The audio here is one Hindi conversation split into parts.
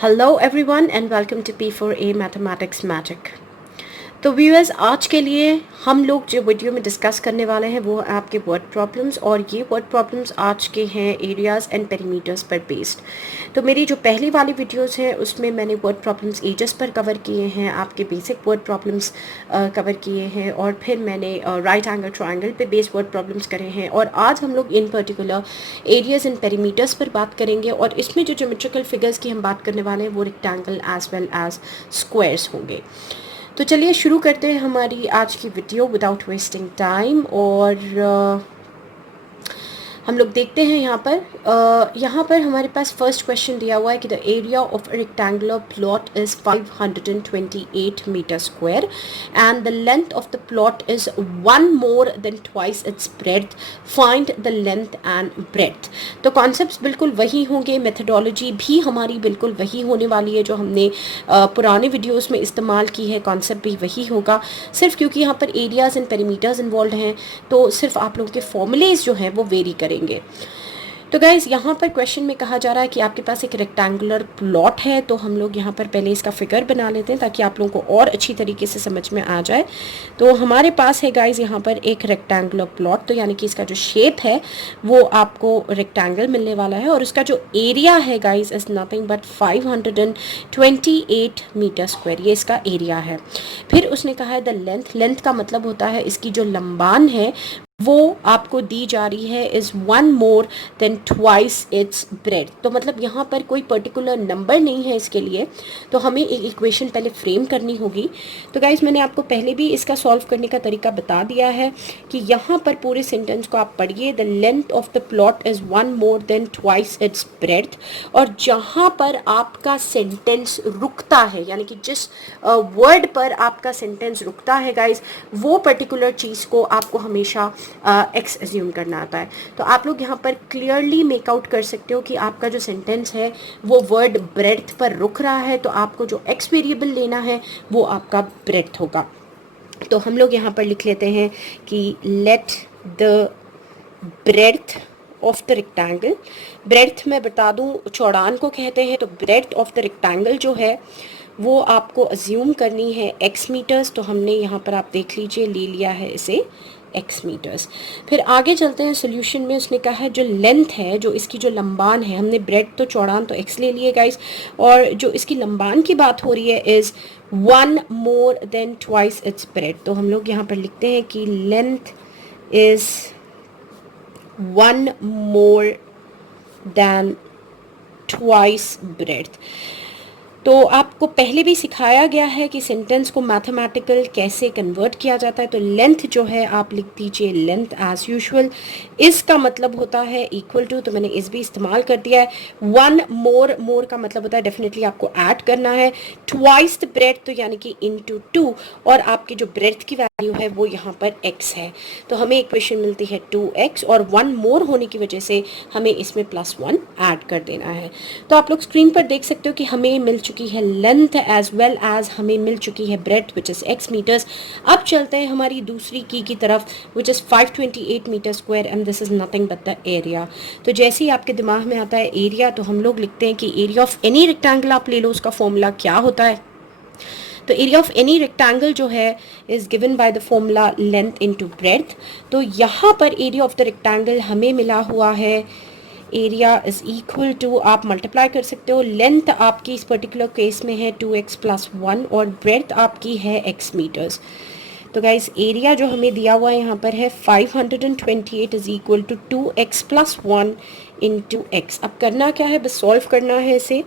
Hello everyone and welcome to P4A mathematics magic. तो व्यूअर्स, आज के लिए हम लोग जो वीडियो में डिस्कस करने वाले हैं वो है आपके वर्ड प्रॉब्लम्स, और ये वर्ड प्रॉब्लम्स आज के हैं एरियाज़ एंड पेरीमीटर्स पर बेस्ड। तो मेरी जो पहली वाली वीडियोस हैं उसमें मैंने वर्ड प्रॉब्लम्स एजेस पर कवर किए हैं, आपके बेसिक वर्ड प्रॉब्लम्स कवर किए हैं, और फिर मैंने राइट एंगल ट्रायंगल पे बेस्ड वर्ड प्रॉब्लम्स करे हैं। और आज हम लोग इन पर्टिकुलर एरियाज़ एंड पेरीमीटर्स पर बात करेंगे, और इसमें जो ज्योमेट्रिकल फिगर्स की हम बात करने वाले हैं वो rectangle as well as squares होंगे। तो चलिए शुरू करते हैं हमारी आज की वीडियो विदाउट वेस्टिंग टाइम। और हम लोग देखते हैं यहाँ पर हमारे पास फर्स्ट क्वेश्चन दिया हुआ है कि the area of a rectangular plot is 528 metre square and the length of the plot is 1 more than twice its breadth, find the length and breadth. तो कॉन्सेप्ट्स बिल्कुल वही होंगे, मेथडोलॉजी भी हमारी बिल्कुल वही होने वाली है जो हमने पुराने वीडियोस में इस्तेमाल की है, कॉन्सेप्ट भी वही होगा। सिर्फ क्योंकि यहाँ पर एरियाज एंड पेरीमीटर्स इन्वॉल्व हैं तो सिर्फ आप लोगों के फॉर्मूलेज जो हैं वो वेरी करेंगे। तो गाइज यहाँ पर क्वेश्चन में कहा जा रहा है कि आपके पास एक रेक्टेंगुलर प्लॉट है। तो हम लोग यहाँ पर पहले इसका फिगर बना लेते हैं ताकि आप लोगों को और अच्छी तरीके से समझ में आ जाए। तो हमारे पास है गाइज यहाँ पर एक रेक्टेंगुलर प्लॉट, तो यानी कि इसका जो शेप है वो आपको रेक्टेंगल मिलने वाला है, और उसका जो एरिया है guys is nothing but 528 metre square, ये इसका एरिया है। फिर उसने कहा है द लेंथ, लेंथ का मतलब होता है इसकी जो लंबान है वो आपको दी जा रही है is 1 more than twice it's bread. तो मतलब यहाँ पर कोई पर्टिकुलर नंबर नहीं है इसके लिए, तो हमें एक इक्वेशन पहले फ्रेम करनी होगी। तो गाइज मैंने आपको पहले भी इसका सॉल्व करने का तरीका बता दिया है कि यहाँ पर पूरे सेंटेंस को आप पढ़िए, the length of the plot is 1 more than twice it's bread, और जहाँ पर आपका सेंटेंस रुकता है यानी कि जिस वर्ड पर आपका सेंटेंस रुकता है गाइज, वो पर्टिकुलर चीज़ को आपको हमेशा एक्स एज्यूम करना आता है। तो आप लोग यहाँ पर क्लियरली मेकआउट कर सकते हो कि आपका जो सेंटेंस है वो वर्ड ब्रेड्थ पर रुक रहा है, तो आपको जो एक्स वेरिएबल लेना है वो आपका ब्रेड्थ होगा। तो हम लोग यहाँ पर लिख लेते हैं कि let the breadth of the rectangle, breadth मैं बता दूं चौड़ान को कहते हैं, तो ब्रेड्थ ऑफ द रेक्टेंगल जो है वो आपको अज्यूम करनी है एक्स मीटर्स। तो हमने यहाँ पर आप देख लीजिए ले लिया है इसे एक्स मीटर्स। फिर आगे चलते हैं सोल्यूशन में। उसने कहा है जो लेंथ है, जो इसकी जो लंबान है, हमने ब्रेड तो चौड़ान तो एक्स ले लिए गाइस, और जो इसकी लंबान की बात हो रही है is 1 more than twice it's bread. तो हम लोग यहाँ पर लिखते हैं कि length is 1 more than twice breadth. तो आपको पहले भी सिखाया गया है कि सेंटेंस को मैथमेटिकल कैसे कन्वर्ट किया जाता है। तो लेंथ जो है आप लिख दीजिए लेंथ एज यूजुअल, इसका मतलब होता है इक्वल टू, तो मैंने इस भी इस्तेमाल कर दिया है। 1 मोर, मोर का मतलब होता है डेफिनेटली आपको ऐड करना है, ट्वाइस द ब्रेड्थ तो यानी कि इनटू 2, और आपकी जो ब्रेड्थ की वैल्यू है वो यहाँ पर x है। तो हमें इक्वेशन मिलती है 2x, और 1 मोर होने की वजह से हमें इसमें +1 ऐड कर देना है। तो आप लोग स्क्रीन पर देख सकते हो कि हमें मिल चुकी है लेंथ एज वेल एज हमें मिल चुकी है breadth which is x metres. अब चलते हैं हमारी दूसरी की तरफ which is 528 metre square and this is nothing but the area. तो जैसे ही आपके दिमाग में आता है एरिया, तो हम लोग लिखते हैं कि एरिया ऑफ एनी रेक्टेंगल आप ले लो, उसका फॉर्मूला क्या होता है। तो एरिया ऑफ एनी रेक्टेंगल जो है is given by the formula length into breadth. तो यहाँ पर एरिया ऑफ द रेक्टेंगल हमें मिला हुआ है, एरिया इज इक्वल टू, आप मल्टीप्लाई कर सकते हो, लेंथ आपकी इस पर्टिकुलर केस में है 2x + 1, और ब्रेड्थ आपकी है x मीटर्स। तो गाइज एरिया जो हमें दिया हुआ है यहाँ पर है 528 is equal to 2x + 1 into x। अब करना क्या है, बस सॉल्व करना है इसे।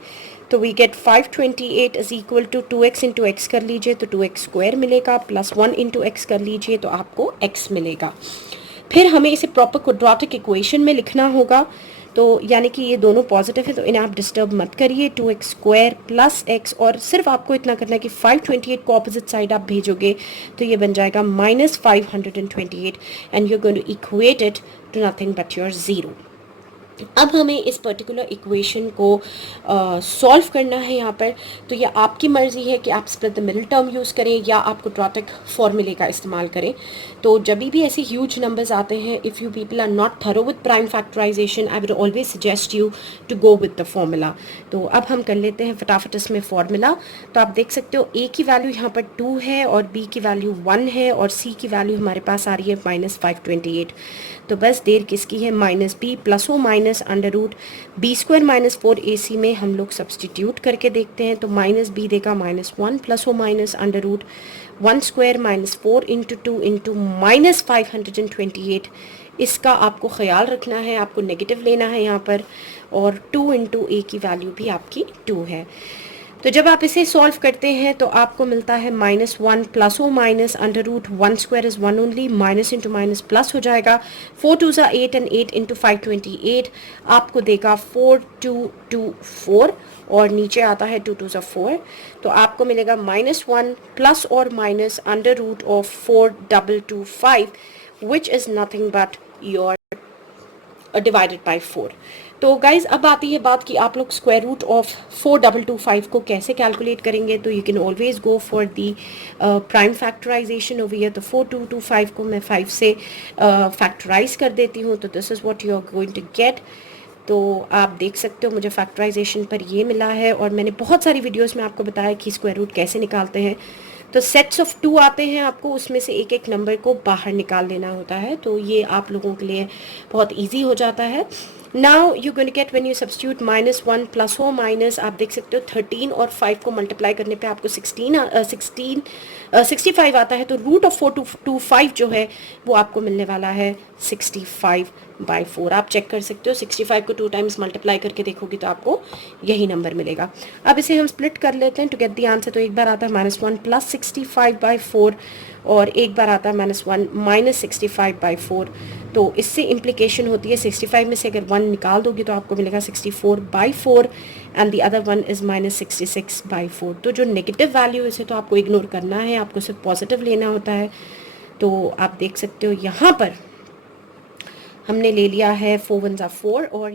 तो we get 528 is equal to 2x into x कर लीजिए तो 2x स्क्वायर मिलेगा, +1 इंटू एक्स कर लीजिए तो आपको x मिलेगा। फिर हमें इसे प्रॉपर क्वाड्रेटिक इक्वेशन में लिखना होगा, तो यानी कि ये दोनों पॉजिटिव है तो इन्हें आप डिस्टर्ब मत करिए। 2x स्क्वायर + x, और सिर्फ आपको इतना करना है कि 528 को ऑपोजिट साइड आप भेजोगे तो ये बन जाएगा -528 and you are going to equate it to nothing but your 0। अब हमें इस पर्टिकुलर इक्वेशन को सॉल्व करना है यहाँ पर। तो ये आपकी मर्ज़ी है कि आप split the middle term use करें या आप क्वाड्रेटिक फॉर्मूले का इस्तेमाल करें। तो जब भी ऐसे ह्यूज नंबर्स आते हैं, if you people are not thorough with prime factorization, I would always suggest you to go with the formula. तो अब हम कर लेते हैं फटाफट इसमें फॉर्मूला। तो आप देख सकते हो ए की वैल्यू यहाँ पर 2 है और बी की वैल्यू 1 है और सी की वैल्यू हमारे पास आ रही है -528। तो बस देर किसकी है, minus b plus or minus under root b square minus 4ac में हम लोग सब्सटीट्यूट करके देखते हैं। तो माइनस बी देगा -1 plus or minus under root 1 square -4 into 2 into -528। इसका आपको ख्याल रखना है, आपको नेगेटिव लेना है यहाँ पर, और 2 इंटू ए की वैल्यू भी आपकी 2 है। तो जब आप इसे सॉल्व करते हैं तो आपको मिलता है -1 plus or minus under root 1 square is 1 only, minus into minus plus हो जाएगा, 4 2 ज़ा 8 एंड 8 इंटू 528 आपको देगा 4224 और नीचे आता है 2 2 ज़ा 4। तो आपको मिलेगा -1 प्लस और minus under root of 4225 which is nothing but your divided by 4। तो गाइज अब आती है बात कि आप लोग स्क्वायर रूट ऑफ 4225 को कैसे कैलकुलेट करेंगे। तो you can always go for the prime factorization over here. तो 4225 को मैं 5 से फैक्टराइज कर देती हूँ। तो this is what you are going to get. तो आप देख सकते हो मुझे फैक्टराइजेशन पर ये मिला है और मैंने बहुत सारी वीडियोस में आपको बताया कि स्क्वायर रूट कैसे निकालते हैं। तो सेट्स ऑफ 2 आते हैं, आपको उसमें से एक एक नंबर को बाहर निकाल लेना होता है। तो ये आप लोगों के लिए बहुत ईजी हो जाता है। Now you going to get when you substitute -1 plus or minus, आप देख सकते हो 13 और 5 को मल्टीप्लाई करने पे आपको 65 आता है। तो रूट ऑफ 4225 जो है वो आपको मिलने वाला है 65/4। आप चेक कर सकते हो, 65 को 2 टाइम्स मल्टीप्लाई करके देखोगी तो आपको यही नंबर मिलेगा। अब इसे हम स्प्लिट कर लेते हैं टू गेट दी आंसर। तो एक बार आता है -1 प्लस 65/4 और एक बार आता है -1 माइनस 65/4। तो इससे इम्प्लीकेशन होती है 65 में से अगर 1 निकाल दोगे तो आपको मिलेगा 64/4 and the other one is -66/4। तो जो नेगेटिव वैल्यू इसे तो आपको इग्नोर करना है, आपको सिर्फ पॉजिटिव लेना होता है। तो आप देख सकते हो यहाँ पर हमने ले लिया है 4 1 ज़ा 4 और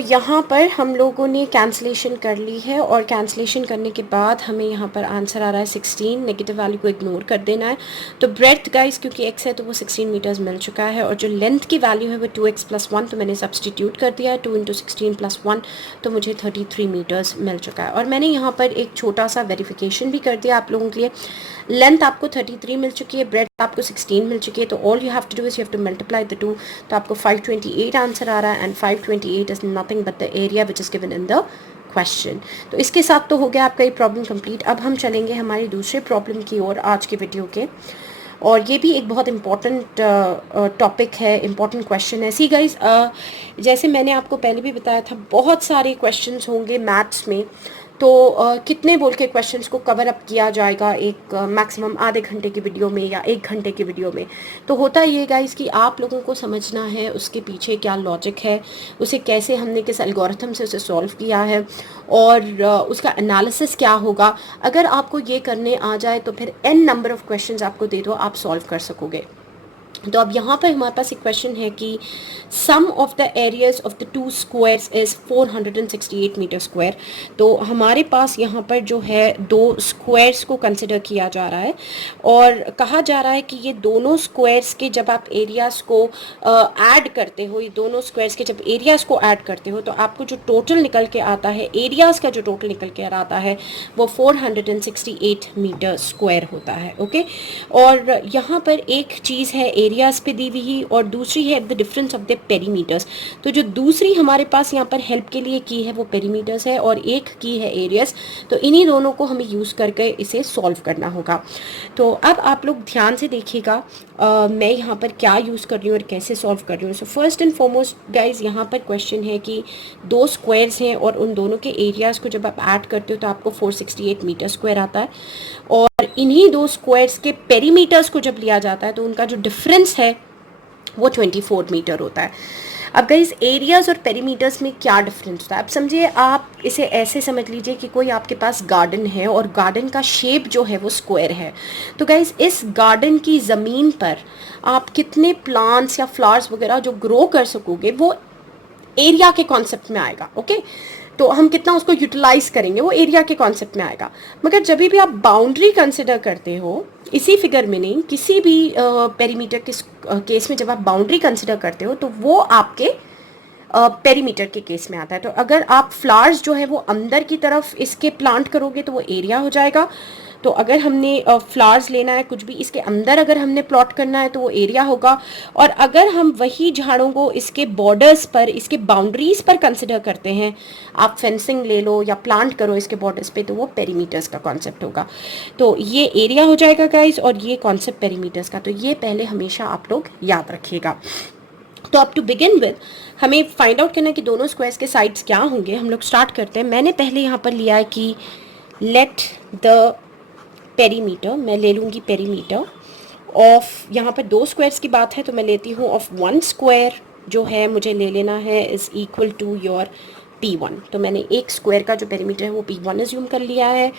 यहाँ पर हम लोगों ने कैंसलेशन कर ली है और कैंसलेशन करने के बाद हमें यहाँ पर आंसर आ रहा है 16। नेगेटिव वैल्यू को इग्नोर कर देना है। तो ब्रेथ गाइस क्योंकि x है तो वो 16 मीटर्स मिल चुका है और जो लेंथ की वैल्यू है वो 2x + 1, तो मैंने सब्सटीट्यूट कर दिया है 2 × 16 + 1, तो मुझे 33 मीटर्स मिल चुका है। और मैंने यहाँ पर एक छोटा सा वेरिफिकेशन भी कर दिया आप लोगों के लिए। लेंथ आपको 33 मिल चुकी है, ब्रेथ आपको 16 मिल चुकी है। तो all you have to do is you have to multiply the 2। तो आपको 528 आंसर आ रहा है and 528 is nothing but the area which is given in the question. तो इसके साथ तो हो गया आपका ये प्रॉब्लम कंप्लीट। अब हम चलेंगे हमारी दूसरे प्रॉब्लम की ओर आज के वीडियो के, और ये भी एक बहुत इम्पॉर्टेंट टॉपिक है, इम्पॉर्टेंट क्वेश्चन है। सी गाइज, जैसे मैंने आपको पहले भी बताया था बहुत सारे क्वेश्चंस होंगे मैथ्स में। तो कितने बोल के क्वेश्चंस को कवर अप किया जाएगा एक मैक्सिमम आधे घंटे की वीडियो में या 1 घंटे की वीडियो में। तो होता ये गाइस कि आप लोगों को समझना है उसके पीछे क्या लॉजिक है, उसे कैसे हमने किस एल्गोरिथम से उसे सॉल्व किया है और उसका एनालिसिस क्या होगा। अगर आपको ये करने आ जाए तो फिर n नंबर ऑफ क्वेश्चंस आपको दे दो, आप सॉल्व कर सकोगे। तो अब यहाँ पर हमारे पास एक क्वेश्चन है कि sum of the areas of the 2 squares is 468 metre square. तो हमारे पास यहाँ पर जो है 2 स्क्वायर्स को कंसिडर किया जा रहा है और कहा जा रहा है कि ये दोनों स्क्वायर्स के जब आप एरियाज को ऐड करते हो, ये दोनों स्क्वायर्स के जब एरियाज को ऐड करते हो तो आपको जो टोटल निकल के आता है, एरियाज का जो टोटल निकल के आता है वो 468 मीटर स्क्वायर होता है। ओके, और यहाँ पर एक चीज़ है एरियाज पे दी हुई और दूसरी है the difference of the perimeters. तो जो दूसरी हमारे पास यहाँ पर हेल्प के लिए की है वो पेरीमीटर्स है और एक की है एरियाज। तो इन्हीं दोनों को हमें यूज़ करके इसे सॉल्व करना होगा। तो अब आप लोग ध्यान से देखिएगा मैं यहाँ पर क्या यूज़ कर रही हूँ और कैसे सॉल्व कर रही हूँ। So first and foremost guys यहाँ पर क्वेश्चन है कि 2 स्क्वायर्स हैं और उन दोनों के एरियाज़ को जब आप ऐड करते हो तो आपको 468 मीटर स्क्वायर आता है और इन्हीं 2 स्क्वायर्स के पेरीमीटर्स को जब लिया जाता है तो उनका जो डिफरेंस है वो 24 मीटर होता है। अब गाइस एरियाज और पेरीमीटर्स में क्या डिफरेंस होता है? अब समझिए, आप इसे ऐसे समझ लीजिए कि कोई आपके पास गार्डन है और गार्डन का शेप जो है वो स्क्वायर है। तो गाइस इस गार्डन की ज़मीन पर आप कितने प्लांट्स या फ्लावर्स वगैरह जो ग्रो कर सकोगे वो एरिया के कॉन्सेप्ट में आएगा। ओके, तो हम कितना उसको यूटिलाइज करेंगे वो एरिया के कॉन्सेप्ट में आएगा। मगर जब भी आप बाउंड्री कंसिडर करते हो, इसी फिगर में नहीं, किसी भी पेरीमीटर के केस में जब आप बाउंड्री कंसिडर करते हो तो वो आपके पेरीमीटर के केस में आता है। तो अगर आप फ्लावर्स जो है वो अंदर की तरफ इसके प्लांट करोगे तो वो एरिया हो जाएगा। तो अगर हमने फ्लावर्स लेना है कुछ भी इसके अंदर अगर हमने प्लॉट करना है तो वो एरिया होगा। और अगर हम वही झाड़ों को इसके बॉर्डर्स पर, इसके बाउंड्रीज पर कंसिडर करते हैं, आप फेंसिंग ले लो या प्लांट करो इसके बॉर्डर्स पे, तो वो पेरीमीटर्स का कॉन्सेप्ट होगा। तो ये एरिया हो जाएगा गाइस, और ये कॉन्सेप्ट पेरीमीटर्स का। तो ये पहले हमेशा आप लोग याद रखिएगा। तो अब टू बिगिन विद हमें फाइंड आउट करना है कि दोनों स्क्वायर्स के साइड्स क्या होंगे। हम लोग स्टार्ट करते हैं। मैंने पहले यहाँ पर लिया है कि लेट द पेरीमीटर, मैं ले लूँगी पेरीमीटर ऑफ, यहाँ पर दो स्क्वायर्स की बात है तो मैं लेती हूँ ऑफ वन स्क्वायर जो है मुझे ले लेना है is equal to your P1। तो मैंने एक स्क्वायर का जो पेरीमीटर है वो P1 एज्यूम कर लिया है।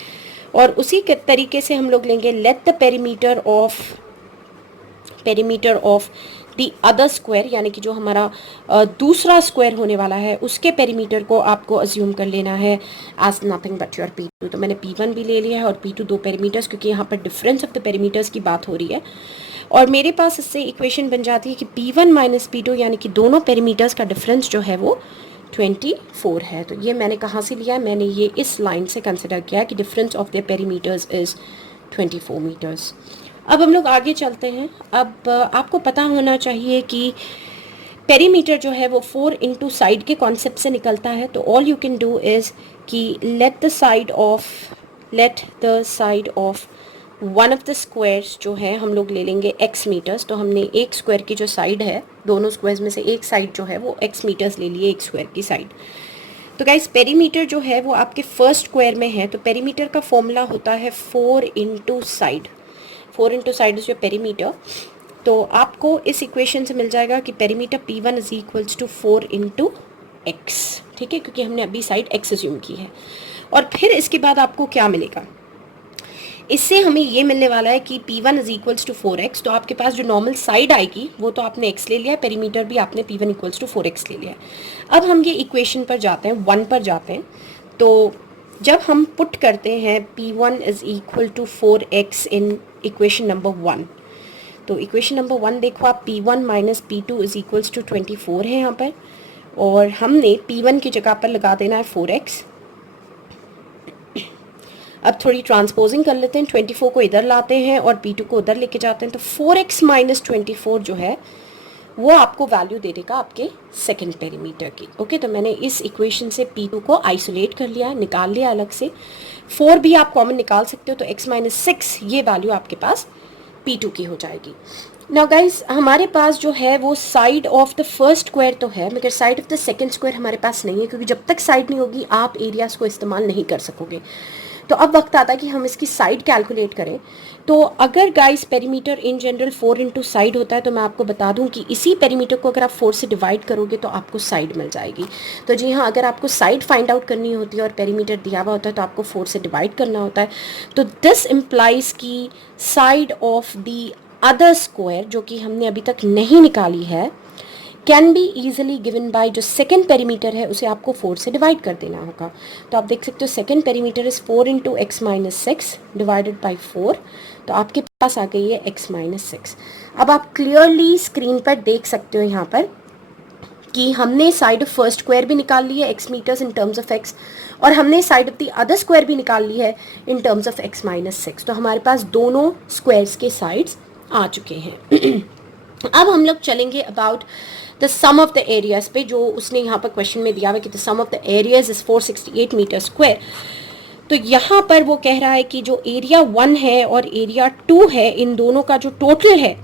और उसी के तरीके से हम लोग लेंगे let the perimeter of the other square, यानी कि जो हमारा दूसरा स्क्वायर होने वाला है उसके पेरीमीटर को आपको अज्यूम कर लेना है as nothing but your P2। तो मैंने P1 भी ले लिया है और P2 दो पेरीमीटर्स, क्योंकि यहाँ पर डिफरेंस ऑफ द पेरीमीटर्स की बात हो रही है। और मेरे पास इससे इक्वेशन बन जाती है कि P1 माइनस P2 यानी कि दोनों पेरीमीटर्स का डिफरेंस जो है वो 24 है। तो ये मैंने कहाँ से लिया है? मैंने ये इस लाइन से कंसिडर किया कि difference of the perimeters is 24 metres. अब हम लोग आगे चलते हैं। अब आपको पता होना चाहिए कि पेरीमीटर जो है वो 4 इंटू साइड के कॉन्सेप्ट से निकलता है। तो all you can do is कि let the side of one of the squares जो है हम लोग ले लेंगे x मीटर्स। तो हमने एक स्क्वायर की जो साइड है, दोनों स्क्वायर्स में से एक साइड जो है वो x मीटर्स ले लिए, एक स्क्वायर की साइड। तो गाइस पेरीमीटर जो है वो आपके फर्स्ट स्क्वायर में है। तो पेरीमीटर का फॉर्मूला होता है 4 into side. 4 into side is your perimeter. तो आपको इस इक्वेशन से मिल जाएगा कि perimeter P1 is equals to 4 into x. ठीक है, क्योंकि हमने अभी साइड x अज्यूम की है। और फिर इसके बाद आपको क्या मिलेगा? इससे हमें ये मिलने वाला है कि P1 is equals to 4x। तो आपके पास जो नॉर्मल साइड आएगी वो तो आपने x ले लिया है, पेरीमीटर भी आपने P1 इक्वल्स टू 4x ले लिया है। अब हम ये इक्वेशन पर जाते हैं, 1 पर जाते हैं। तो जब हम पुट करते हैं P1 is equal to 4x in equation number 1, तो इक्वेशन नंबर 1 देखो आप, P1 minus P2 is equals to 24 है यहाँ पर, और हमने P1 की जगह पर लगा देना है 4x। अब थोड़ी ट्रांसपोजिंग कर लेते हैं, 24 को इधर लाते हैं और P2 को उधर लेके जाते हैं। तो 4x माइनस 24 जो है वो आपको वैल्यू दे देगा आपके सेकंड पेरीमीटर की। ओके, तो मैंने इस इक्वेशन से P2 को आइसोलेट कर लिया, निकाल लिया अलग से। 4 भी आप कॉमन निकाल सकते हो, तो x माइनस 6 ये वैल्यू आपके पास P2 की हो जाएगी। नाउ गाइस हमारे पास जो है वो side of the first square तो है, मगर side of the second square हमारे पास नहीं है, क्योंकि जब तक साइड नहीं होगी आप एरियाज को इस्तेमाल नहीं कर सकोगे। तो अब वक्त आता है कि हम इसकी साइड कैलकुलेट करें। तो अगर guys perimeter in general 4 into side होता है, तो मैं आपको बता दूं कि इसी पेरीमीटर को अगर आप 4 से डिवाइड करोगे तो आपको साइड मिल जाएगी। तो जी हाँ, अगर आपको साइड फाइंड आउट करनी होती है और पेरीमीटर दिया हुआ होता है तो आपको 4 से डिवाइड करना होता है। तो दिस इम्प्लाइज की side of the other square, जो कि हमने अभी तक नहीं निकाली है, can be easily given by जो सेकेंड पेरीमीटर है उसे आपको 4 से डिवाइड कर देना होगा। तो आप देख सकते हो second perimeter is 4 into x minus 6 divided by 4। तो आपके पास आ गई है x माइनस 6। अब आप क्लियरली स्क्रीन पर देख सकते हो यहाँ पर कि हमने साइड ऑफ फर्स्ट स्क्वायर भी निकाल ली है x metres in terms of x, और हमने side of the other square भी निकाल ली है in terms of x minus 6। तो हमारे पास दोनों स्क्वायर्स के साइड्स आ चुके हैं। अब हम लोग चलेंगे about the sum of the areas पे, जो उसने यहाँ पर क्वेश्चन में दिया हुआ कि the sum of the areas is 468 metre square. तो यहाँ पर वो कह रहा है कि जो एरिया 1 है और एरिया 2 है, इन दोनों का जो टोटल है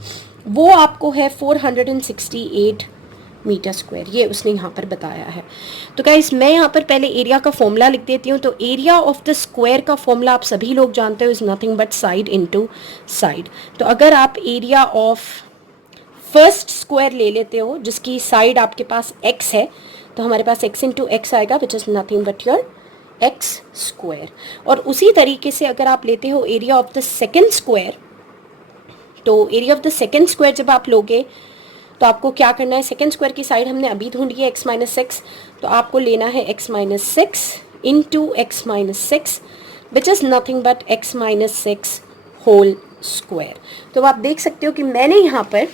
वो आपको है 468 मीटर स्क्वायर, ये उसने यहाँ पर बताया है। तो गाइस मैं यहाँ पर पहले एरिया का फॉर्मूला लिख देती हूँ। तो एरिया ऑफ द स्क्वायर का फॉर्मूला आप सभी लोग जानते हो, is nothing but side into side. तो अगर आप एरिया ऑफ फर्स्ट स्क्वायर ले लेते हो जिसकी साइड आपके पास x है, तो हमारे पास x इंटू एक्स आएगा which is nothing but your x square. और उसी तरीके से अगर आप लेते हो area of the second square, तो area of the second square जब आप लोगे तो आपको क्या करना है, सेकेंड स्क्वायर की साइड हमने अभी ढूंढी है x माइनस सिक्स, तो आपको लेना है x minus six into x minus six which is nothing but x minus six whole square. तो आप देख सकते हो कि मैंने यहाँ पर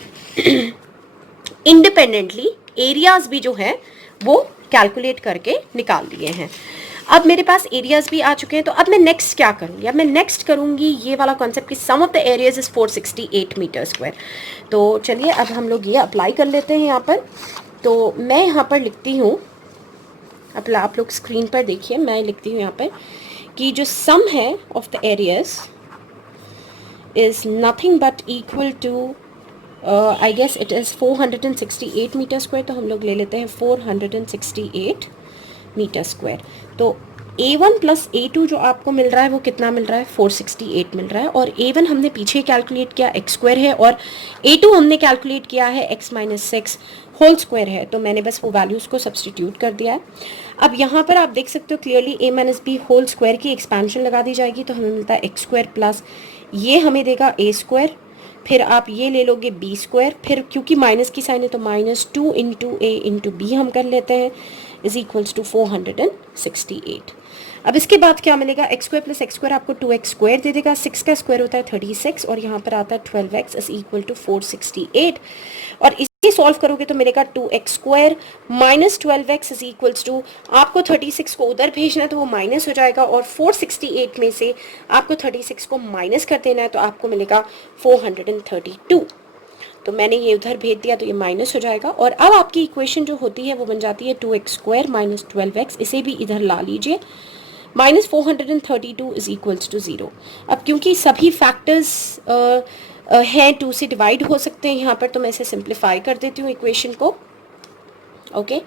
इंडिपेंडेंटली एरियाज भी जो है वो कैलकुलेट करके निकाल दिए हैं। अब मेरे पास एरियाज भी आ चुके हैं, तो अब मैं नेक्स्ट क्या करूँगी, अब मैं नेक्स्ट करूँगी ये वाला कॉन्सेप्ट कि sum of the areas is 468 metre square. तो चलिए अब हम लोग ये अप्लाई कर लेते हैं यहाँ पर। तो मैं यहाँ पर लिखती हूँ, आप लोग स्क्रीन पर देखिए, मैं लिखती हूँ यहाँ पर कि जो सम है of the areas is nothing but equal to I guess it is 468 metre square. तो हम लोग ले लेते हैं 468 मीटर स्क्वायर। तो a1 प्लस a2 जो आपको मिल रहा है वो कितना मिल रहा है, 468 मिल रहा है। और a1 हमने पीछे कैलकुलेट किया x स्क्वायर है, और a2 हमने कैलकुलेट किया है x minus six whole square है। तो मैंने बस वो वैल्यूज़ को सब्सटीट्यूट कर दिया है। अब यहाँ पर आप देख सकते हो clearly a minus b whole square की एक्सपेंशन लगा दी जाएगी, तो हमें मिलता है एक्स स्क्वायर प्लस ये हमें देगा a स्क्वायर, फिर आप ये ले लोगे बी स्क्वायर, फिर क्योंकि माइनस की साइन है तो माइनस 2 इंटू ए इंटू बी हम कर लेते हैं इज इक्वल्स टू 468। अब इसके बाद क्या मिलेगा, x square plus x square आपको 2x स्क्वायर दे देगा, 6 का स्क्वायर होता है 36 और यहाँ पर आता है 12x इज इक्वल टू 468। और इसे सॉल्व करोगे तो मिलेगा 2x square minus 12x is equals to, आपको 36 को उधर भेजना है तो वो माइनस हो जाएगा, और 468 में से आपको 36 को माइनस कर देना है तो आपको मिलेगा 432। तो मैंने ये उधर भेज दिया तो ये माइनस हो जाएगा। और अब आपकी इक्वेशन जो होती है वो बन जाती है 2x स्क्वायर माइनस 12x, इसे भी इधर ला लीजिए, माइनस 432 इज इक्वल्स टू 0। अब क्योंकि सभी फैक्टर्स हैं 2 से डिवाइड हो सकते हैं यहाँ पर, तो मैं इसे सिंप्लीफाई कर देती हूँ इक्वेशन को। ओके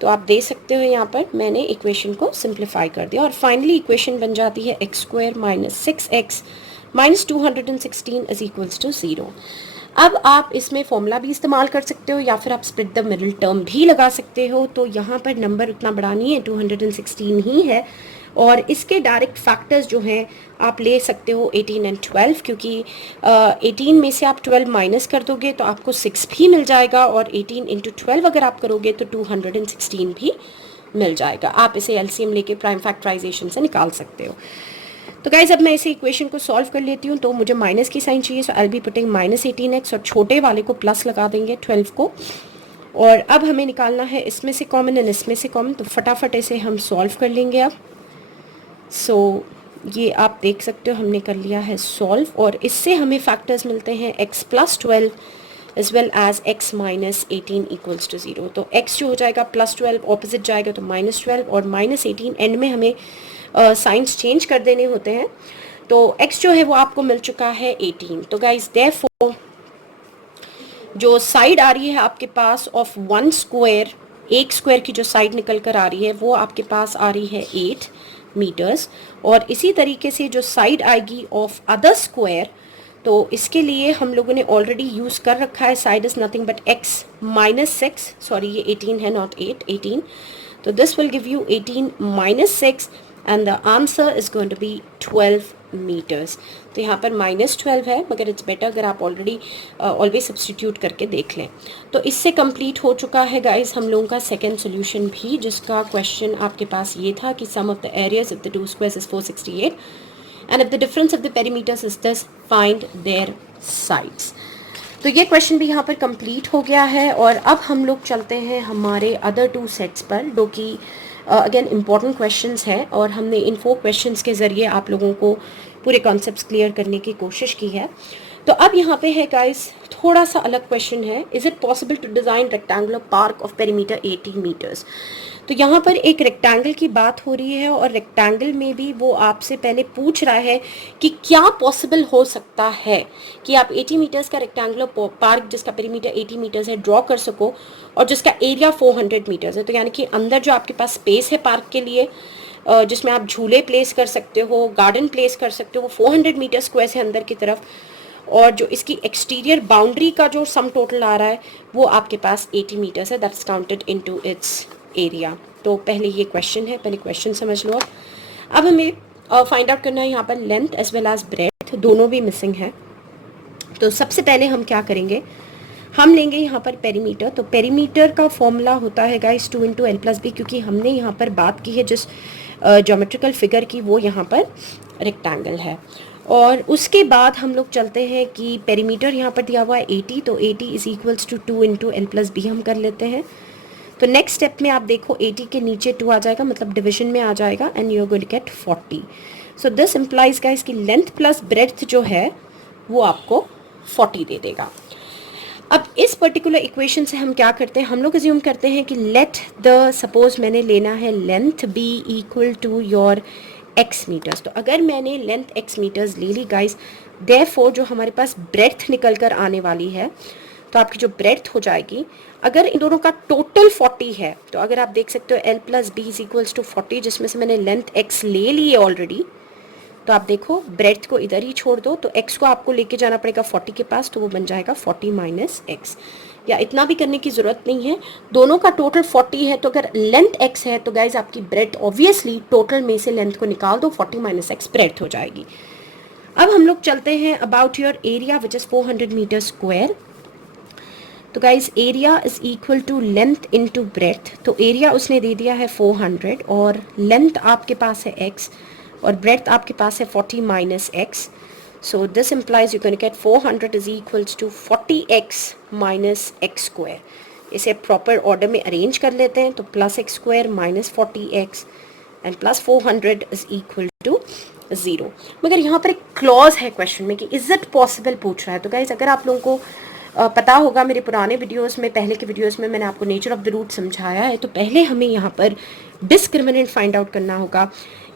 तो आप दे सकते हो यहाँ पर मैंने इक्वेशन को सिंप्लीफाई कर दिया, और फाइनली इक्वेशन बन जाती है x square minus 6x minus 216 is equals to 0। अब आप इसमें फॉर्मूला भी इस्तेमाल कर सकते हो या फिर आप स्प्लिट द मिडिल टर्म भी लगा सकते हो। तो यहाँ पर नंबर उतना बड़ा नहीं है, 216 ही है, और इसके डायरेक्ट फैक्टर्स जो हैं आप ले सकते हो 18 एंड 12, क्योंकि 18 में से आप 12 माइनस कर दोगे तो आपको 6 भी मिल जाएगा, और 18 इंटू 12 अगर आप करोगे तो 216 भी मिल जाएगा। आप इसे एलसीएम लेके प्राइम फैक्टराइजेशन से निकाल सकते हो। तो गाइज अब मैं इसे इक्वेशन को सॉल्व कर लेती हूँ। तो मुझे माइनस की साइन चाहिए, सो आई बी पुटिंग माइनस 18x, और छोटे वाले को प्लस लगा देंगे 12 को। और अब हमें निकालना है इसमें से कॉमन एंड इसमें से कॉमन, तो फटाफट इसे हम सॉल्व कर लेंगे अब। सो ये आप देख सकते हो हमने कर लिया है सॉल्व, और इससे हमें फैक्टर्स मिलते हैं x plus 12 as well as x minus 18 equals to 0। तो x जो हो जाएगा प्लस 12, ऑपोजिट जाएगा तो माइनस 12, और माइनस 18 एंड में हमें साइंस चेंज कर देने होते हैं। तो x जो है वो आपको मिल चुका है 18। तो गाइज देयरफॉर जो साइड आ रही है आपके पास ऑफ 1 स्क्वायर, एक स्क्वायर की जो साइड निकल कर आ रही है वो आपके पास आ रही है 8 मीटर्स, और इसी तरीके से जो साइड आएगी ऑफ अदर स्क्वायर, तो इसके लिए हम लोगों ने ऑलरेडी यूज़ कर रखा है, side is nothing but x minus 6, sorry ये 18 है नॉट 8, 18। तो this will give you 18 minus 6 and the answer is going to be 12 metres. तो यहाँ पर माइनस 12 है, मगर इट्स बेटर अगर आप ऑलरेडी ऑलवेज सब्सटीट्यूट करके देख लें। तो इससे कंप्लीट हो चुका है गाइज हम लोगों का सेकेंड सोल्यूशन भी, जिसका क्वेश्चन आपके पास ये था कि sum of the areas of the two squares is 468 and if the difference of the perimeters is this find their sides. तो ये क्वेश्चन भी यहाँ पर कंप्लीट हो गया है, और अब हम लोग चलते हैं हमारे अदर 2 सेट्स पर, जो कि अगेन इम्पॉर्टेंट क्वेश्चंस हैं, और हमने इन 4 क्वेश्चंस के ज़रिए आप लोगों को पूरे कॉन्सेप्ट्स क्लियर करने की कोशिश की है। तो अब यहाँ पे है गाइस थोड़ा सा अलग क्वेश्चन है, is it possible to design rectangular park of perimeter 80 metres. तो यहाँ पर एक रेक्टेंगल की बात हो रही है, और रेक्टेंगल में भी वो आपसे पहले पूछ रहा है कि क्या पॉसिबल हो सकता है कि आप 80 मीटर्स का रेक्टेंगुलर पार्क जिसका पेरीमीटर 80 मीटर्स है ड्रॉ कर सको, और जिसका एरिया 400 मीटर्स है। तो यानी कि अंदर जो आपके पास स्पेस है पार्क के लिए, जिसमें आप झूले प्लेस कर सकते हो, गार्डन प्लेस कर सकते हो, वो 400 मीटर स्क्वायर है अंदर की तरफ, और जो इसकी एक्सटीरियर बाउंड्री का जो सम टोटल आ रहा है वो आपके पास 80 मीटर्स है, that's counted into its area. तो पहले ये क्वेश्चन है, पहले क्वेश्चन समझ लो। अब हमें फाइंड आउट करना है यहाँ पर length as well as breadth दोनों भी मिसिंग है। तो सबसे पहले हम क्या करेंगे, हम लेंगे यहाँ पर पेरीमीटर। तो पेरीमीटर का फॉर्मूला होता है guys 2 into l plus b, क्योंकि हमने यहाँ पर बात की है जिस ज्योमेट्रिकल फिगर की, वो यहाँ पर रेक्टेंगल है। और उसके बाद हम लोग चलते हैं कि पेरीमीटर यहाँ पर दिया हुआ है 80, तो 80 is equals to 2 into l plus b हम कर लेते हैं। तो नेक्स्ट स्टेप में आप देखो 80 के नीचे 2 आ जाएगा, मतलब डिवीजन में आ जाएगा, and you are going to get 40। So this implies guys कि लेंथ प्लस ब्रेड्थ जो है वो आपको 40 दे देगा। अब इस पर्टिकुलर इक्वेशन से हम क्या करते हैं, हम लोग अज्यूम करते हैं कि लेट द सपोज मैंने लेना है length be equal to your x metres. तो अगर मैंने लेंथ x मीटर्स ले ली गाइस, देयरफॉर जो हमारे पास ब्रेड्थ निकल कर आने वाली है, तो आपकी जो ब्रेड्थ हो जाएगी, अगर इन दोनों का टोटल 40 है, तो अगर आप देख सकते हो l plus b is equals to 40, जिसमें से मैंने लेंथ x ले ली है ऑलरेडी, तो आप देखो ब्रेड्थ को इधर ही छोड़ दो, तो x को आपको लेके जाना पड़ेगा 40 के पास, तो वो बन जाएगा 40 माइनस एक्स। या इतना भी करने की जरूरत नहीं है, दोनों का टोटल 40 है, तो अगर लेंथ x है तो गाइज आपकी ब्रेड्थ ऑब्वियसली टोटल में से लेंथ को निकाल दो, 40 माइनस एक्स ब्रेड्थ हो जाएगी। अब हम लोग चलते हैं about your area which is 400 metre square. तो guys area is equal to length into breadth. तो एरिया उसने दे दिया है 400 और लेंथ आपके पास है x और ब्रेड्थ आपके पास है 40 minus x. So this implies you can get 400 is equals to 40x minus x square. इसे प्रॉपर ऑर्डर में अरेंज कर लेते हैं, तो plus x square minus 40x and plus 400 is equal to 0। मगर यहाँ पर एक क्लॉज है क्वेश्चन में कि इज इट पॉसिबल पूछ रहा है। तो गाइज अगर आप लोगों को पता होगा, मेरे पुराने वीडियोस में, पहले के वीडियोस में मैंने आपको नेचर ऑफ द रूट समझाया है। तो पहले हमें यहाँ पर डिस्क्रिमिनेंट फाइंड आउट करना होगा,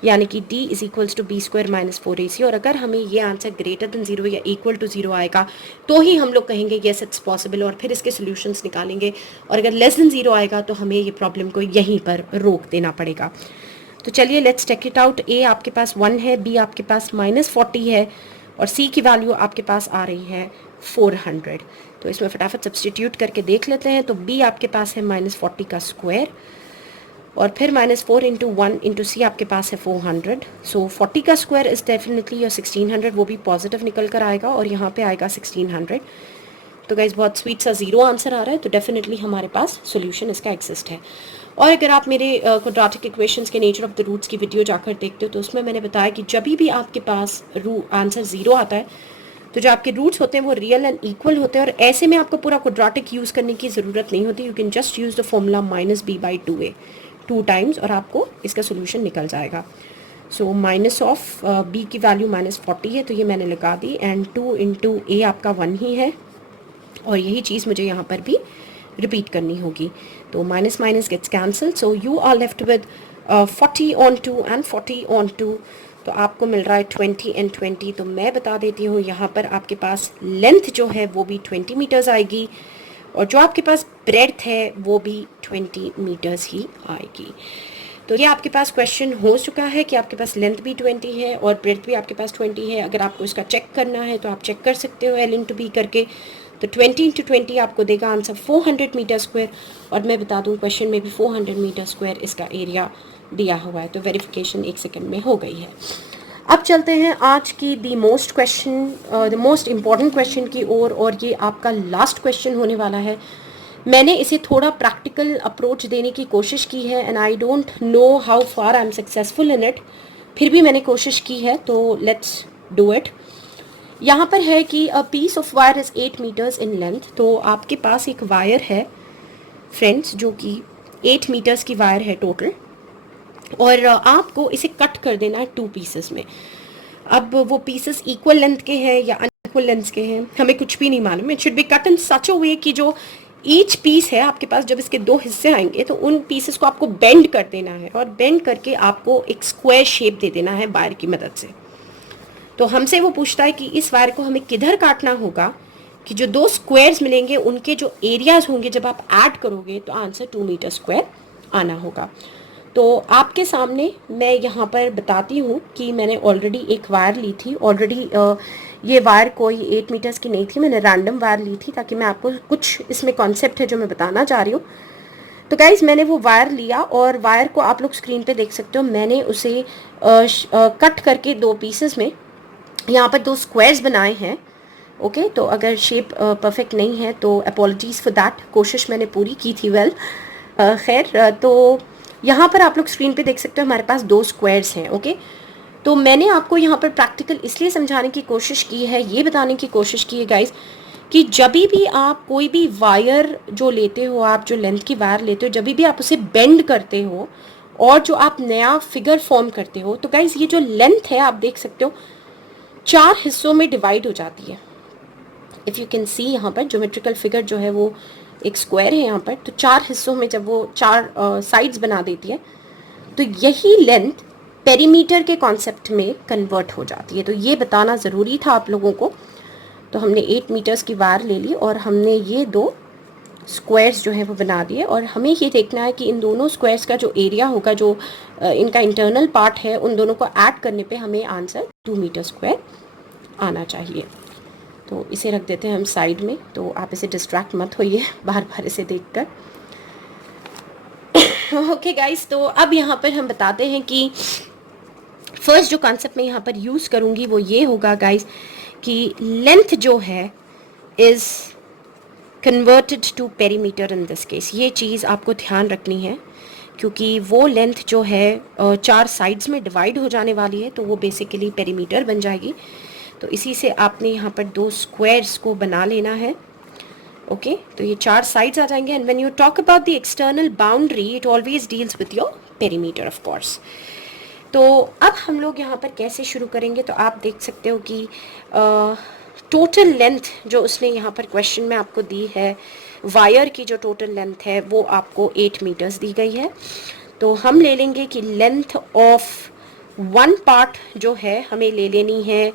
यानी कि d is equals to b square minus 4ac। और अगर हमें ये आंसर ग्रेटर देन 0 या इक्वल टू 0 आएगा तो ही हम लोग कहेंगे येस इट्स पॉसिबल, और फिर इसके सॉल्यूशंस निकालेंगे। और अगर लेस देन 0 आएगा तो हमें ये प्रॉब्लम को यहीं पर रोक देना पड़ेगा। तो चलिए let's take it out. a आपके पास 1 है, b आपके पास माइनस 40 है और c की वैल्यू आपके पास आ रही है 400। तो इसमें फटाफट सब्सटीट्यूट करके देख लेते हैं। तो b आपके पास है माइनस 40 का स्क्वायर और फिर माइनस 4 इंटू 1 इंटू सी आपके पास है 400। सो 40 का स्क्वायर इज डेफिनेटली योर 1600, वो भी पॉजिटिव निकल कर आएगा और यहाँ पे आएगा 1600। तो गाइज बहुत स्वीट सा 0 आंसर आ रहा है, तो डेफिनेटली हमारे पास सोल्यूशन इसका एग्जिस्ट है। और अगर आप मेरे क्वाड्रेटिक इक्वेशंस के नेचर ऑफ द रूट्स की वीडियो जाकर देखते हो तो उसमें मैंने बताया कि जब भी आपके पास आंसर 0 आता है तो जो आपके रूट्स होते हैं वो रियल एंड इक्वल होते हैं, और ऐसे में आपको पूरा क्वाड्रेटिक यूज़ करने की ज़रूरत नहीं होती। You can just use the formula minus b by 2a 2 times और आपको इसका सोल्यूशन निकल जाएगा। सो माइनस ऑफ बी की वैल्यू माइनस 40 है, तो ये मैंने लगा दी, एंड 2 इंटू ए आपका 1 ही है, और यही चीज़ मुझे यहाँ पर भी रिपीट करनी होगी। तो minus minus gets cancel, so you are left with 40 on 2 and 40 on 2, तो आपको मिल रहा है 20 एंड 20। तो मैं बता देती हूँ यहाँ पर आपके पास लेंथ जो है वो भी 20 मीटर्स आएगी और जो आपके पास ब्रेड्थ है वो भी 20 मीटर्स ही आएगी। तो ये आपके पास क्वेश्चन हो चुका है कि आपके पास लेंथ भी 20 है और ब्रेड्थ भी आपके पास 20 है। अगर आपको इसका चेक करना है तो आप चेक कर सकते हो L इंटू बी करके। तो 20 इंटू 20 आपको देगा आंसर 400 मीटर स्क्वायर, और मैं बता दूं क्वेश्चन में भी 400 मीटर स्क्वायर इसका एरिया दिया हुआ है। तो वेरिफिकेशन 1 सेकंड में हो गई है। अब चलते हैं आज की द मोस्ट इम्पॉर्टेंट क्वेश्चन की ओर, और ये आपका लास्ट क्वेश्चन होने वाला है। मैंने इसे थोड़ा प्रैक्टिकल अप्रोच देने की कोशिश की है, and I don't know how far I am successful in it, फिर भी मैंने कोशिश की है, तो लेट्स डू इट। यहाँ पर है कि a piece of wire is 8 metres in length. तो आपके पास एक वायर है फ्रेंड्स जो कि 8 मीटर्स की वायर है टोटल, और आपको इसे कट कर देना है 2 पीसेस में। अब वो पीसेस इक्वल लेंथ के हैं या अनइक्वल लेंथ के हैं हमें कुछ भी नहीं मालूम। It should be cut in such a way कि जो ईच पीस है आपके पास, जब इसके 2 हिस्से आएंगे तो उन पीसेस को आपको बेंड कर देना है, और बेंड करके आपको एक स्क्वायर शेप दे देना है वायर की मदद से। तो हमसे वो पूछता है कि इस वायर को हमें किधर काटना होगा कि जो 2 स्क्वायर्स मिलेंगे उनके जो एरियाज होंगे जब आप ऐड करोगे तो आंसर 2 मीटर स्क्वायर आना होगा। तो आपके सामने मैं यहाँ पर बताती हूँ कि मैंने ऑलरेडी एक वायर ली थी। ऑलरेडी ये वायर कोई 8 मीटर्स की नहीं थी, मैंने रैंडम वायर ली थी ताकि मैं आपको कुछ इसमें कॉन्सेप्ट है जो मैं बताना चाह रही हूँ। तो गाइज मैंने वो वायर लिया और वायर को आप लोग स्क्रीन पे देख सकते हो, मैंने उसे कट करके 2 पीसेस में यहाँ पर 2 स्क्वायर्स बनाए हैं। ओके तो अगर शेप परफेक्ट नहीं है तो अपॉलजीज फॉर दैट, कोशिश मैंने पूरी की थी। वेल खैर तो यहाँ पर आप लोग स्क्रीन पे देख सकते हो हमारे पास 2 स्क्वायर्स हैं। ओके तो मैंने आपको यहाँ पर प्रैक्टिकल इसलिए समझाने की कोशिश की है, ये बताने की कोशिश की है गाइज कि जब भी आप कोई भी वायर जो लेते हो, आप जो लेंथ की वायर लेते हो, जब भी आप उसे बेंड करते हो और जो आप नया फिगर फॉर्म करते हो, तो गाइज ये जो लेंथ है आप देख सकते हो 4 हिस्सों में डिवाइड हो जाती है। इफ़ यू कैन सी यहाँ पर ज्योमेट्रिकल फिगर जो है वो एक स्क्वायर है यहाँ पर, तो 4 हिस्सों में जब वो 4 साइड्स बना देती है तो यही लेंथ पेरीमीटर के कॉन्सेप्ट में कन्वर्ट हो जाती है। तो ये बताना ज़रूरी था आप लोगों को। तो हमने 8 मीटर्स की वायर ले ली और हमने ये 2 स्क्वायर्स जो है वो बना दिए, और हमें ये देखना है कि इन दोनों स्क्वायर्स का जो एरिया होगा, जो इनका इंटरनल पार्ट है, उन दोनों को ऐड करने पे हमें आंसर 2 मीटर स्क्वायर आना चाहिए। तो इसे रख देते हैं हम साइड में, तो आप इसे डिस्ट्रैक्ट मत होइए बार बार इसे देखकर। ओके गाइस, तो अब यहाँ पर हम बताते हैं कि फर्स्ट जो कॉन्सेप्ट मैं यहाँ पर यूज़ करूँगी वो ये होगा गाइस कि लेंथ जो है is converted to perimeter in this case. ये चीज़ आपको ध्यान रखनी है क्योंकि वो लेंथ जो है 4 साइड्स में डिवाइड हो जाने वाली है, तो वो बेसिकली पेरीमीटर बन जाएगी। तो इसी से आपने यहाँ पर 2 स्क्वायर्स को बना लेना है। ओके तो ये 4 साइड्स आ जाएंगे, and when you talk about the external boundary it always deals with your perimeter of course. तो अब हम लोग यहाँ पर कैसे शुरू करेंगे, तो आप देख सकते हो कि टोटल लेंथ जो उसने यहाँ पर क्वेश्चन में आपको दी है, वायर की जो टोटल लेंथ है वो आपको 8 मीटर्स दी गई है। तो हम ले लेंगे कि लेंथ ऑफ वन पार्ट जो है हमें ले लेनी है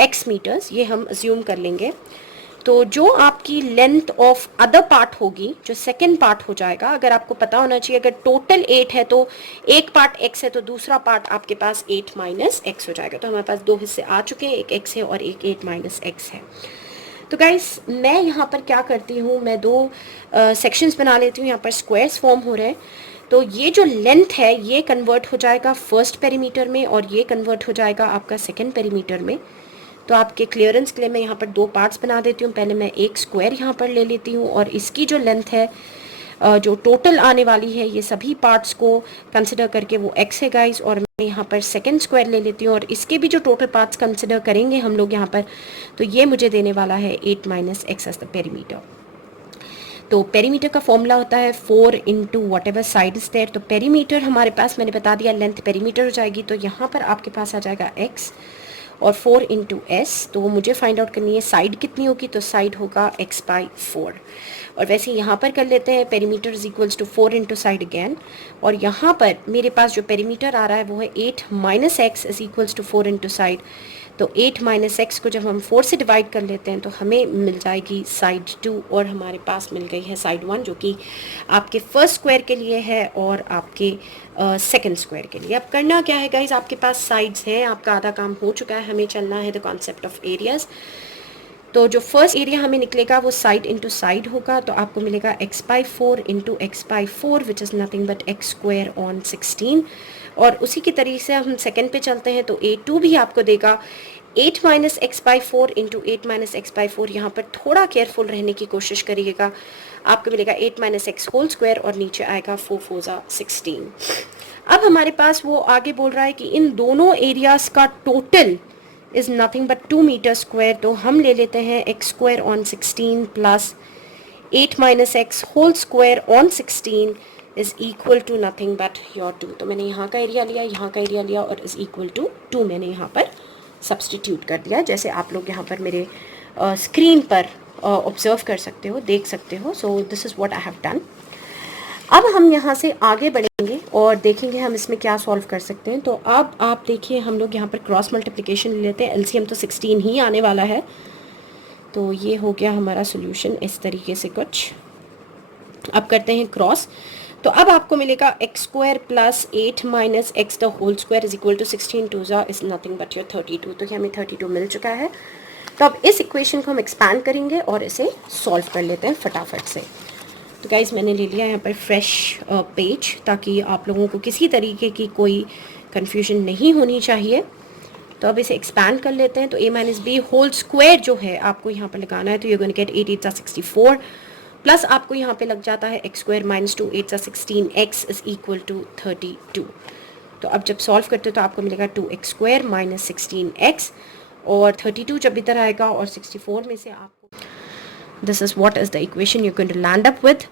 x मीटर्स, ये हम अज्यूम कर लेंगे। तो जो आपकी लेंथ ऑफ अदर पार्ट होगी, जो सेकेंड पार्ट हो जाएगा, अगर आपको पता होना चाहिए अगर टोटल 8 है तो एक पार्ट x है तो दूसरा पार्ट आपके पास 8 माइनस x हो जाएगा। तो हमारे पास 2 हिस्से आ चुके हैं, एक x है और एक 8 माइनस x है। तो गाइस मैं यहाँ पर क्या करती हूँ, मैं 2 सेक्शंस बना लेती हूँ। यहाँ पर स्क्वायर्स फॉर्म हो रहे हैं, तो ये जो लेंथ है ये कन्वर्ट हो जाएगा फर्स्ट पेरीमीटर में और ये कन्वर्ट हो जाएगा आपका सेकेंड पेरीमीटर में। तो आपके क्लियरेंस के लिए मैं यहाँ पर 2 पार्ट्स बना देती हूँ। पहले मैं एक स्क्वायर यहाँ पर ले लेती हूँ और इसकी जो लेंथ है जो टोटल आने वाली है ये सभी पार्ट्स को कंसिडर करके वो x है गाइस, और मैं यहाँ पर सेकंड स्क्वायर ले लेती हूँ और इसके भी जो टोटल पार्ट्स कंसिडर करेंगे हम लोग यहाँ पर, तो ये मुझे देने वाला है 8 minus x as the perimeter. तो पेरीमीटर का फॉर्मूला होता है 4 into whatever side is there. तो पेरीमीटर हमारे पास मैंने बता दिया लेंथ पेरीमीटर हो जाएगी, तो यहाँ पर आपके पास आ जाएगा x और 4 इंटू एस। तो वो मुझे फाइंड आउट करनी है साइड कितनी होगी, तो साइड होगा x बाई 4। और वैसे यहाँ पर कर लेते हैं perimeter is equals to 4 into side again, और यहाँ पर मेरे पास जो पेरीमीटर आ रहा है वो है 8 minus x is equals to 4 into side. तो 8 माइनस एक्स को जब हम 4 से डिवाइड कर लेते हैं तो हमें मिल जाएगी साइड 2, और हमारे पास मिल गई है साइड 1 जो कि आपके फर्स्ट स्क्वायर के लिए है और आपके सेकंड स्क्वायर के लिए। अब करना क्या है गाइज, आपके पास साइड्स हैं, आपका आधा काम हो चुका है, हमें चलना है द कॉन्सेप्ट ऑफ एरियाज। तो जो फर्स्ट एरिया हमें निकलेगा वो साइड इंटू साइड होगा, तो आपको मिलेगा x by 4 into x by 4 which is nothing but x square on 16। और उसी की तरीके से हम सेकंड पे चलते हैं, तो a2 भी आपको देगा 8 minus x by 4 into 8 minus x by 4। यहाँ पर थोड़ा केयरफुल रहने की कोशिश करिएगा, आपको मिलेगा 8 माइनस एक्स होल स्क्वायर और नीचे आएगा 4 4 जा 16। अब हमारे पास वो आगे बोल रहा है कि इन दोनों एरियाज का total is nothing but 2 metre square. तो हम ले लेते हैं x square on 16 plus 8 minus x whole square on 16 is equal to nothing but your 2। तो मैंने यहाँ का एरिया लिया, यहाँ का एरिया लिया और इज इक्वल टू 2 मैंने यहाँ पर सब्सटीट्यूट कर दिया, जैसे आप लोग यहाँ पर मेरे स्क्रीन पर ऑब्जर्व कर सकते हो, देख सकते हो। So this is what I have done. अब हम यहाँ से आगे बढ़ेंगे और देखेंगे हम इसमें क्या सॉल्व कर सकते हैं। तो अब आप देखिए हम लोग यहाँ पर क्रॉस मल्टीप्लिकेशन ले लेते हैं, एलसीएम तो 16 ही आने वाला है। तो ये हो गया हमारा सोल्यूशन इस तरीके से कुछ। अब करते हैं क्रॉस, तो अब आपको मिलेगा x square plus 8 minus x the whole square is equal to 16 2 जा इज नथिंग बट योर 32। तो ये हमें 32 मिल चुका है। तो अब इस इक्वेशन को हम एक्सपैंड करेंगे और इसे सॉल्व कर लेते हैं फटाफट से। तो गाइज़ मैंने ले लिया यहाँ पर फ्रेश पेज, ताकि आप लोगों को किसी तरीके की कोई कन्फ्यूजन नहीं होनी चाहिए। तो अब इसे एक्सपैंड कर लेते हैं। तो a minus b whole square जो है आपको यहाँ पर लगाना है, तो you going to get 8 8 64 plus आपको यहाँ पे लग जाता है x square minus 2 8 16 x is equal to 32। तो अब जब सॉल्व करते हो तो आपको मिलेगा 2x स्क्वायर माइनस 16x, और 32 जब इधर आएगा और 64 में से आपको this is what is the equation you going to land up with.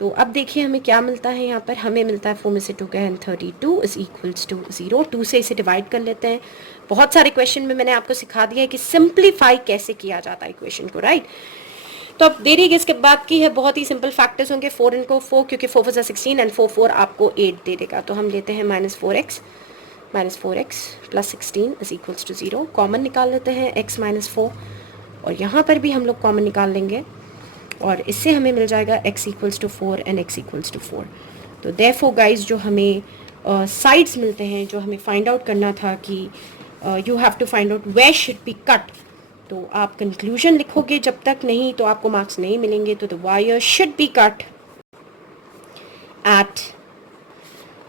तो अब देखिए हमें क्या मिलता है यहाँ पर, हमें मिलता है 4 में से 2 गए 32 इज इक्वल्स टू 0। 2 से इसे डिवाइड कर लेते हैं। बहुत सारे क्वेश्चन में मैंने आपको सिखा दिया है कि सिंप्लीफाई कैसे किया जाता है इक्वेशन को, राइट। तो अब देरी इसके बाद की है, बहुत ही सिंपल फैक्टर्स होंगे। 4 इनको 4, क्योंकि 4 4 16 एंड 4 4 आपको 8 दे देगा। तो हम लेते हैं minus 4x plus 16 is equals to 0। Common निकाल लेते हैं x माइनस 4, और यहाँ पर भी हम लोग कॉमन निकाल लेंगे, और इससे हमें मिल जाएगा x equals to 4 and x equals to 4। तो देयरफॉर गाइज जो हमें साइड्स मिलते हैं, जो हमें फाइंड आउट करना था कि you have to find out where should be cut, तो आप कंक्लूजन लिखोगे, जब तक नहीं तो आपको मार्क्स नहीं मिलेंगे। तो the wire should be cut at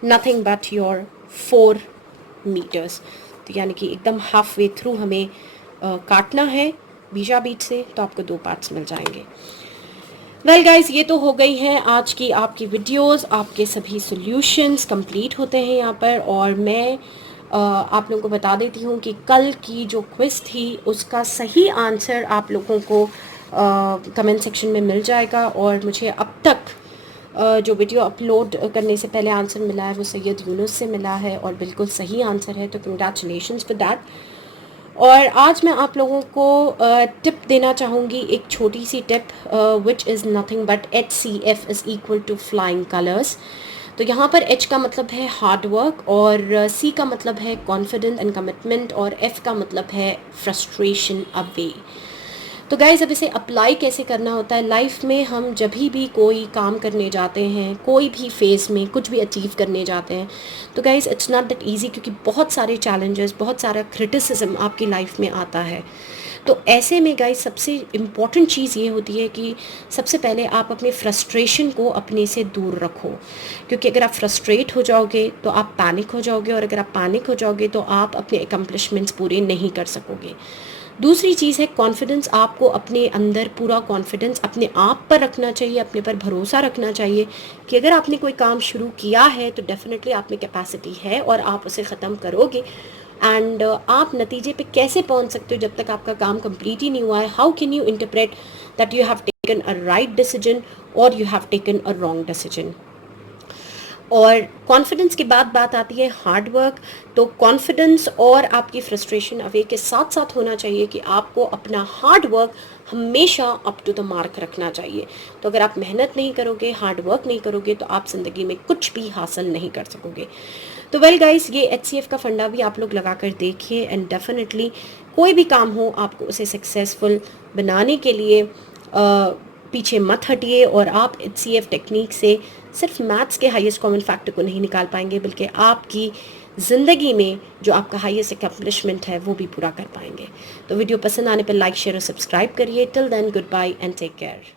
nothing but your 4 metres. तो यानी कि एकदम हाफ वे थ्रू हमें काटना है बीचा बीच से, तो आपको 2 पार्ट्स मिल जाएंगे। वेल गाइज, ये तो हो गई हैं आज की आपकी वीडियोस, आपके सभी सॉल्यूशंस कंप्लीट होते हैं यहाँ पर। और मैं आप लोगों को बता देती हूँ कि कल की जो क्विज़ थी उसका सही आंसर आप लोगों को कमेंट सेक्शन में मिल जाएगा। और मुझे अब तक जो वीडियो अपलोड करने से पहले आंसर मिला है वो सैयद यूनुस से मिला है, और बिल्कुल सही आंसर है, तो कंग्रेचुलेशंस फॉर दैट। और आज मैं आप लोगों को टिप देना चाहूँगी, एक छोटी सी tip, which is nothing but HCF is equal to flying colours. तो यहाँ पर H का मतलब है हार्ड वर्क, और C का मतलब है कॉन्फिडेंस एंड कमिटमेंट, और F का मतलब है फ्रस्ट्रेशन अवे। तो गाइज़ अब इसे अप्लाई कैसे करना होता है लाइफ में। हम जब भी कोई काम करने जाते हैं, कोई भी फेज़ में कुछ भी अचीव करने जाते हैं, तो guys it's not that easy, क्योंकि बहुत सारे चैलेंजेस, बहुत सारा क्रिटिसिज्म आपकी लाइफ में आता है। तो ऐसे में गाइस सबसे इम्पॉर्टेंट चीज़ ये होती है कि सबसे पहले आप अपने फ्रस्ट्रेशन को अपने से दूर रखो, क्योंकि अगर आप फ्रस्ट्रेट हो जाओगे तो आप पैनिक हो जाओगे, और अगर आप पैनिक हो जाओगे तो आप अपने अकम्पलिशमेंट्स पूरे नहीं कर सकोगे। दूसरी चीज़ है कॉन्फिडेंस। आपको अपने अंदर पूरा कॉन्फिडेंस अपने आप पर रखना चाहिए, अपने पर भरोसा रखना चाहिए कि अगर आपने कोई काम शुरू किया है तो डेफिनेटली आप में कैपेसिटी है और आप उसे ख़त्म करोगे। एंड आप नतीजे पे कैसे पहुंच सकते हो जब तक आपका काम कंप्लीट ही नहीं हुआ है। How can you interpret that you have taken a right decision और you have taken a wrong decision. और कॉन्फिडेंस के बाद बात आती है हार्ड वर्क। तो कॉन्फिडेंस और आपकी फ्रस्ट्रेशन अवे के साथ साथ होना चाहिए कि आपको अपना हार्ड वर्क हमेशा अप टू द मार्क रखना चाहिए। तो अगर आप मेहनत नहीं करोगे, हार्ड वर्क नहीं करोगे, तो आप ज़िंदगी में कुछ भी हासिल नहीं कर सकोगे। तो वेल गाइस, ये HCF का फंडा भी आप लोग लगा कर देखिए, एंड डेफिनेटली कोई भी काम हो आपको उसे सक्सेसफुल बनाने के लिए पीछे मत हटिए। और आप HCF टेक्निक से सिर्फ मैथ्स के हाईएस्ट कॉमन फैक्टर को नहीं निकाल पाएंगे, बल्कि आपकी ज़िंदगी में जो आपका हाईएस्ट अकम्पलिशमेंट है वो भी पूरा कर पाएंगे। तो वीडियो पसंद आने पर लाइक, शेयर और सब्सक्राइब करिए। Till then, goodbye and take care.